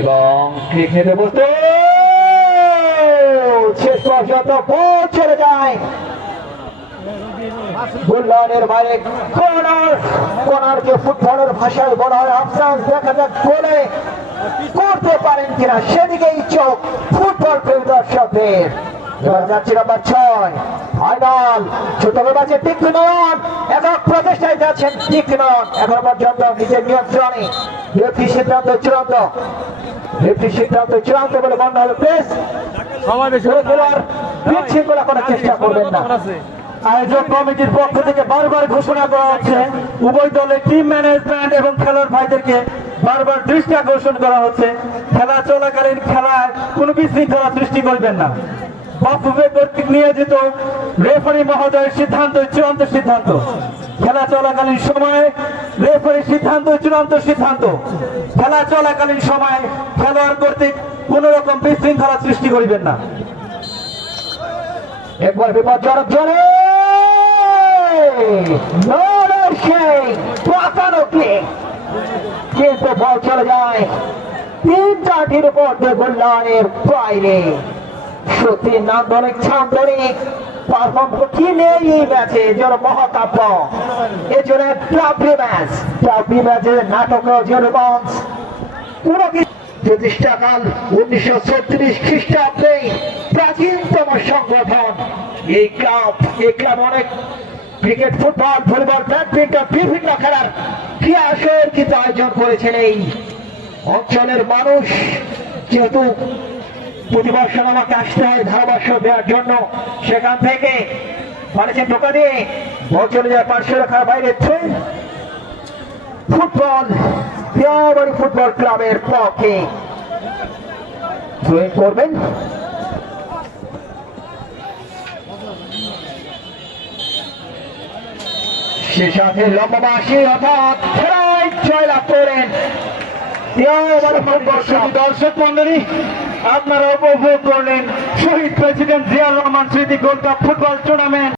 এবং ক্রিকেটে বলতে শেষ পর্যন্ত পৌঁছে যায় গোললাইনের বাইরে কর্নারকে ফুটবলের ভাষায় বলা হয় আফসান। দেখা যাক গোলে করতে পারেন কিনা, সেদিকেই চোখ ফুটবল প্রেমী দর্শকদের। এবার যাচ্ছে নাম্বার 6 ফাইনাল ছোট বাচ্চা টিকনন, একক প্রচেষ্টায় যাচ্ছেন টিকনন, এখন পর্যন্ত নিজের নিয়ন্ত্রণে। রেফারি সিদ্ধান্ত চূড়ান্ত, রেফারি সিদ্ধান্ত চূড়ান্ত বলে মনে হলো। প্লেস বিশৃঙ্খলা করার চেষ্টা করবেন না। আয়োজক কমিটির পক্ষ থেকে বারবার ঘোষণা করা হচ্ছে উভয় দলের টিম ম্যানেজমেন্ট এবং খেলোয়াড় ভাইদেরকে বারবার দৃষ্টি আকর্ষণ করা হচ্ছে খেলা চলাকালীন খেলায় কোনো বিশৃঙ্খলা সৃষ্টি করবেন না। বাফুফে কর্তৃক নিয়োজিত রেফারি মহোদয়ের সিদ্ধান্ত চূড়ান্ত সিদ্ধান্ত। খেলা চলাকালীন সময়ে রেফারির সিদ্ধান্ত চূড়ান্ত সিদ্ধান্ত। খেলা চলাকালীন সময়ে খেলোয়াড় কর্তৃক কোন রকম বিশৃঙ্খলা সৃষ্টি করিবেন না। একবার বিপজ্জনক জলে কিন্তু বল চলে যায় 3-4টির উপর গোললাইনের বাইরে। সত্যি নান্দনিক ছান্দনিক পারফর্ম কি নেই এই ম্যাচে, যেন মহাকাব্য। এজন্য ট্রাফি ম্যাচের নাটক জনবংশ পুরো প্রতিষ্ঠাকাল 1936 খ্রিস্টাব্দে প্রাচীনতম সংগঠন এই ক্লাব অনেক ক্রিকেট, ফুটবল, ভলিবল, ব্যাডমিন্টন বিভিন্ন খেলার ক্রীড়া আসর কিন্তু আয়োজন করেছেন এই অঞ্চলের মানুষ। যেহেতু প্রতি বছর আমাকে আসতে হয় ধারাভাষ্য দেওয়ার জন্য, সেখান থেকে বলেছেন ঢোকা দিয়ে বল চলে যায় 500 রেখার বাইরে। ফুটবল দেওয়াবাড়ি ফুটবল ক্লাবের পক্ষে জয়েন করবেন সে সাথে লম্বা বাঁশি অর্থাৎ খেলায় জয়লাভ করেন দর্শক মন্ডলী। আপনারা উপভোগ করলেন শহীদ প্রেসিডেন্ট জিয়াউর রহমান স্মৃতি গোল্ড কাপ ফুটবল টুর্নামেন্ট।